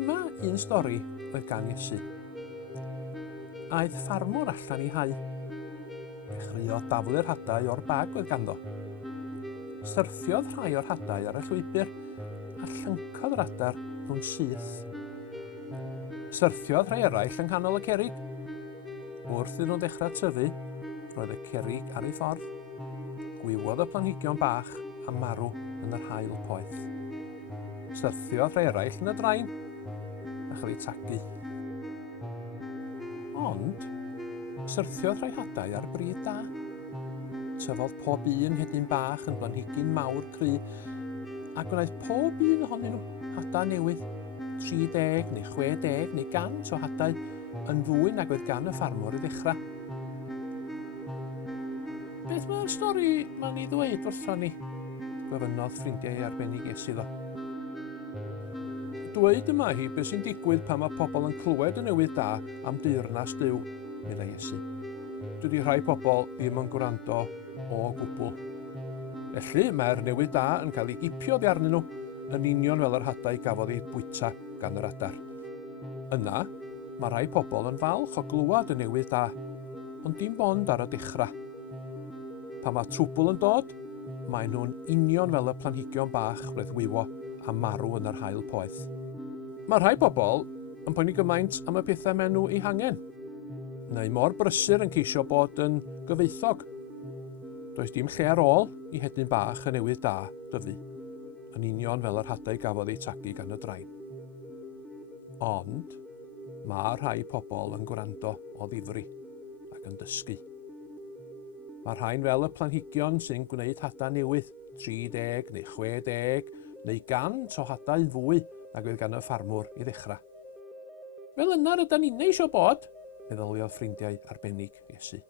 Dyma un stori oedd gan Iesu. Aeth ffarmwr allan i hau. Dechreuodd daflu'r hadau o'r bag oedd ganddo. Syrffiodd rhai o'r hadau ar y llwybr a llyncodd yr adar mewn syth. Syrffiodd rhai eraill yng nghanol y cerrig. Wrth iddyn nhw'n dechrau tyfu, roedd y cerrig ar ei ffordd. Gwywodd y planhigion bach a marw yn yr haul poeth. Syrthiodd rhai eraill yn y drain a chael eu tagu. Ond, syrthiodd rhai hadau ar bryd da. Tyfodd pob un hedyn bach yn blanhigyn mawr cry a gwnaeth pob un ohonyn nhw hadau newydd, 30 neu 60 neu 100 o hadau yn fwy nag oedd gan y ffarmwr i ddechrau. Beth mae'r stori ma'n ei ddweud wrthon ni? Gofynnodd ffrindiau arbennig Iesu iddo. Dweud yma hi beth sy'n digwydd pan mae pobl yn clywed y newydd da am deyrnas Duw, medda Iesu. Dydy rhai pobl ddim yn gwrando o gwbl. Felly mae'r newydd da yn cael ei gipio oddi arnyn nhw, yn union fel yr hadau gafodd ei bwyta gan yr adar. Yna, mae rhai pobl yn falch o glywed y newydd da, ond dim bond ar y dechrau. Pan mae trwbl yn dod, mae nhw'n union fel y planhigion bach roedd wywo a marw yn yr haul poeth. Mae rhai pobl yn poeni gymaint am y pethau maen nhw eu hangen, neu mor brysur yn ceisio bod yn gyfoethog. Does dim lle ar ôl i hedyn bach y newydd da dyfu, yn union fel yr hadau gafodd ei tagu gan y drain. Ond, mae rhai pobl yn gwrando o ddifri ac yn dysgu. Mae rhain fel y planhigion sy'n gwneud hadau newydd, 30 neu 60 neu 100 o hadau fwy nag oedd gan y ffarmwr i ddechrau. Fel yna rydyn ni'n eisiau bod, meddyliodd ffrindiau arbennig Iesu.